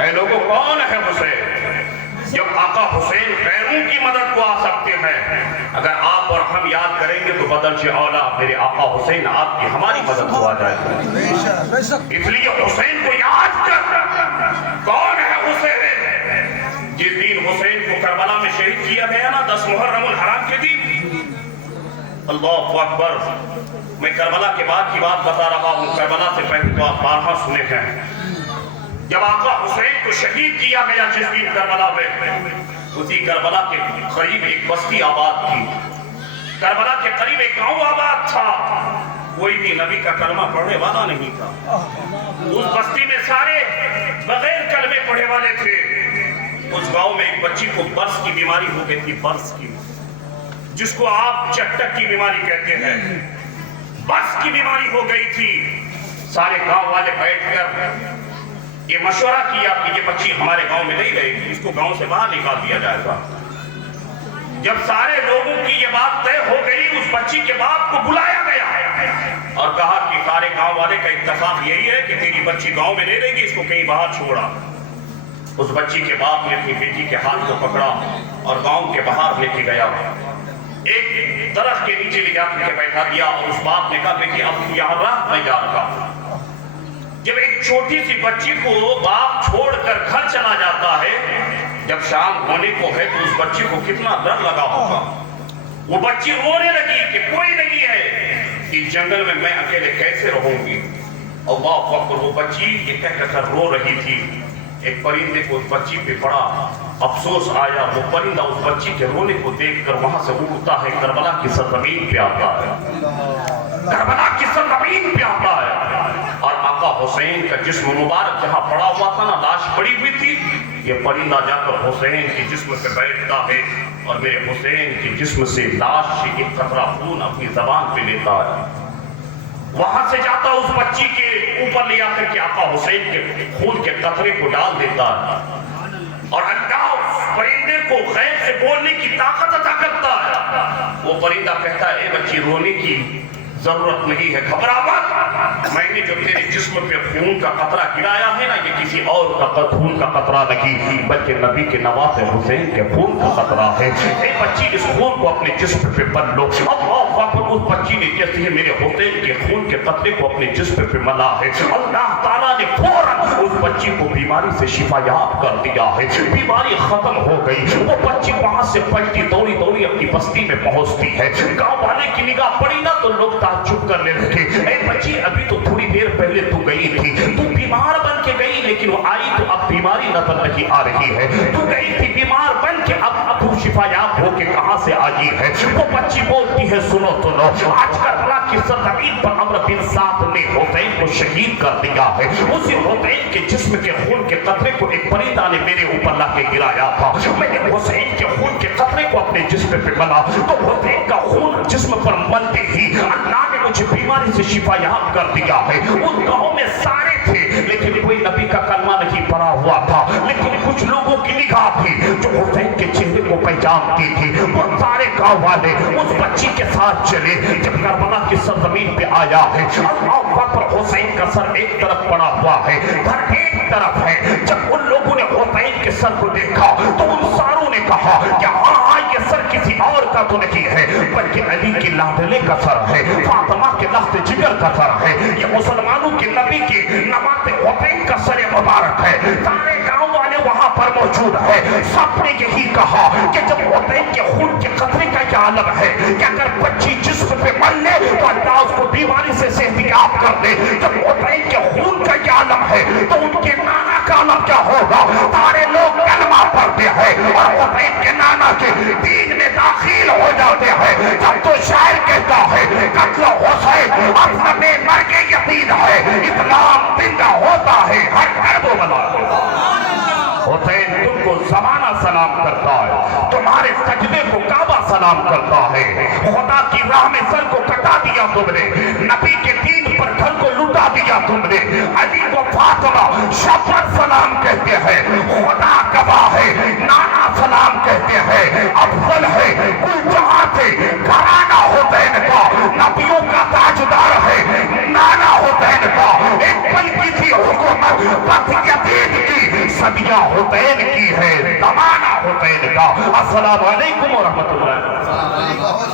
اے لوگوں کون ہے حسین؟ جب آقا حسین غیروں کی مدد کو آ سکتے ہیں، اگر آپ اور ہم یاد کریں گے تو بدل سے اولا میرے آقا حسین آپ کی ہماری مدد کو آ جائے گا۔ اس لیے حسین کو یاد کر، کون ہے حسین؟ جس دن حسین کو کربلا میں شہید کیا گیا نا 10 محرم الحرام کے دن، اللہ اکبر، میں کربلا کے بعد کی بات بتا رہا ہوں، کربلا سے پہلے تو آپ بارہا سنے ہیں۔ جب آقا حسین کو شہید کیا گیا جس دن کربلا میں، اسی کربلا کے قریب ایک بستی آباد تھی، کربلا کے قریب ایک گاؤں آباد تھا، کوئی بھی نبی کا کلمہ پڑھنے والا نہیں تھا۔ اس بستی میں سارے بغیر کلمے پڑھے والے تھے۔ اس گاؤں میں ایک بچی کو برس کی بیماری ہو گئی تھی، برس کی، جس کو آپ چٹک کی بیماری کہتے ہیں، برس کی بیماری ہو گئی تھی۔ سارے گاؤں والے بیٹھ کر یہ مشورہ کیا کہ یہ بچی ہمارے گاؤں میں نہیں رہے گی، اس کو گاؤں سے باہر نکال دیا جائے گا۔ جب سارے لوگوں کی یہ بات طے ہو گئی، اس بچی کے باپ کو بلایا گیا اور کہا کہ سارے گاؤں والے کا اتفاق یہی ہے کہ تیری بچی گاؤں میں نہیں رہے گی، اس کو کہیں باہر چھوڑا۔ اس بچی کے باپ نے اپنی بیٹی کے ہاتھ کو پکڑا اور گاؤں کے باہر لے کے گیا، ایک درخت کے نیچے لے جا کے بیٹھا دیا، اور اس باپ نے کہا بیٹی اب یہاں رہ، میں جا رہا۔ جب ایک چھوٹی سی بچی کو باپ چھوڑ کر گھر چلا جاتا ہے، جب شام ہونے کو ہے تو اس بچی کو کتنا ڈر لگا ہوگا۔ وہ بچی رونے لگی کہ کوئی نہیں ہے، اس جنگل میں میں اکیلے کیسے رہوں گی۔ اللہ اکبر، وہ بچی یہ کہہ کر رو رہی تھی۔ ایک پرندے کو اس بچی پہ بڑا افسوس آیا، وہ پرندہ اس بچی کے رونے کو دیکھ کر وہاں سے اڑتا ہے، کربلا کی سرزمین پہ آتا ہے، کربلا کی سرزمین پہ آتا ہے، اور آقا حسین کا جسم مبارک جہاں پڑا ہوا تھا نا، لاش پڑی ہوئی تھی، یہ پرندہ جا کر حسین کے جسم پہ بیٹھتا ہے اور میرے حسین کے جسم سے لاش سے ایک قطرہ خون اپنی زبان پہ لیتا ہے، وہاں سے جاتا اس بچی کے اوپر لے آ کر کے آقا حسین کے خون کے قطرے کو ڈال دیتا ہے، اور اللہ اس پرندے کو غیب سے بولنے کی طاقت عطا کرتا ہے۔ وہ پرندہ کہتا ہے اے بچی رونے کی ضرورت نہیں ہے، گھبرا مت، میں نے جو تیرے جسم پہ خون کا قطرہ گرایا ہے نا، یہ کسی اور کا خون کا قطرہ نہیں، بلکہ نبی کے نواز حسین کے خون کا قطرہ ہے۔ اے بچی اس خون کو اپنے جسم پہ بن لو۔ اللہ اکبر، اس بچی نے جیسے میرے حسین کے خون کے قطرے کو اپنے جسم پہ ملا ہے، اللہ تعالیٰ نے فوراً اس بچی کو بیماری سے شفا یاب کر دیا ہے، بیماری ختم ہو گئی۔ وہ بچی وہاں سے پلٹی دوڑی دوڑی اپنی بستی میں پہنچتی ہے، گاؤں والے کی نگاہ پڑی نا تو لوگ تعجب کرنے لگے، اے بچی ابھی تو تھوڑی دیر پہلے تو گئی تھی، تو بیمار بن کے گئی، لیکن وہ آئی تو اب بیماری نظر نہیں آ رہی ہے، تو گئی تھی بیمار بن کے، اب وہ شفا یاب ہو کے کہاں سے آئی ہے۔ وہ بچی بولتی ہے سنو سنو، آج کربلا کی سرزمین پر عمرو بن سعد نے حسین کو شہید کر دیا ہے، اسی حسین کے جسم کے خون کے قطرے کو ایک پرندہ نے میرے اوپر لا کے گرایا تھا، میں نے حسین کے خون کے قطرے کو اپنے جسم پہ ملا، تو حسین کا خون جسم پر ملتے ہی اللہ نے مجھے بیماری سے شفا یاب کر دیا ہے۔ اس گاؤں میں سارے تھے لیکن کوئی نبی کا کلمہ نہیں پڑا ہوا تھا، لیکن کچھ لوگوں کی نگاہ تھی جو حسین کے چہرے کو پہچانتی تھی، وہ سارے گاؤں والے اس بچی کے ساتھ چلے۔ جب کربلا کی سرزمین پہ آیا ہے، اللہ اکبر، حسین کا سر ایک طرف پڑا ہوا ہے، گھر ایک طرف ہے۔ جب ان لوگوں نے حسین کے سر کو دیکھا تو ان ساروں نے کہا کہ ہاں یہ سر کسی اور کا تو نہیں ہے، بلکہ علی کے لاڈلے کا سر ہے، فاطمہ کے لخت جگر کا سر ہے، یہ مسلمانوں کے نبی کی نوات حسین کا سر مبارک ہے۔ سارے گاؤں والے وہاں پر موجود ہے، سب نے یہی کہا کہ جب حسین کے خون کے قطرے کا کیا عالم ہے کہ اگر بچی جسم پہ مل لے تو اللہ اس کو بیماری سے صحت یاب کر دے، جب حسین کے خون کا کیا عالم ہے تو ان کے نانا کا عالم کیا ہوگا۔ سارے لوگ کلمہ پڑھتے ہیں اور حسین کے نانا کے دین میں داخل ہو جاتے ہیں۔ جب تو شاعر کہتا ہے قتل حسین اصل میں مرگ یقین ہے، اسلام زندہ ہوتا ہے ہر کرب و بلا۔ حسین تم کو زمانہ سلام کرتا ہے، تمہارے سجدے کو کعبہ سلام کرتا ہے، خدا کی راہ میں سر کو کٹا دیا تم نے، نبی کے دین پر گھر کو لٹا دیا تم نے، علی کو فاطمہ شب پر سلام کہتے ہیں، خدا گواہ ہے نانا سلام کہتے ہیں، افضل ہے کل جہاں سے گھرانہ حسین کا، نبیوں کا تاجدار ہے نانا حسین کا، ایک پل کی تھی حکومت بس یزید کی صدیاں حسین کی ہے، زمانہ حسین کا۔ السلام علیکم ورحمۃ اللہ۔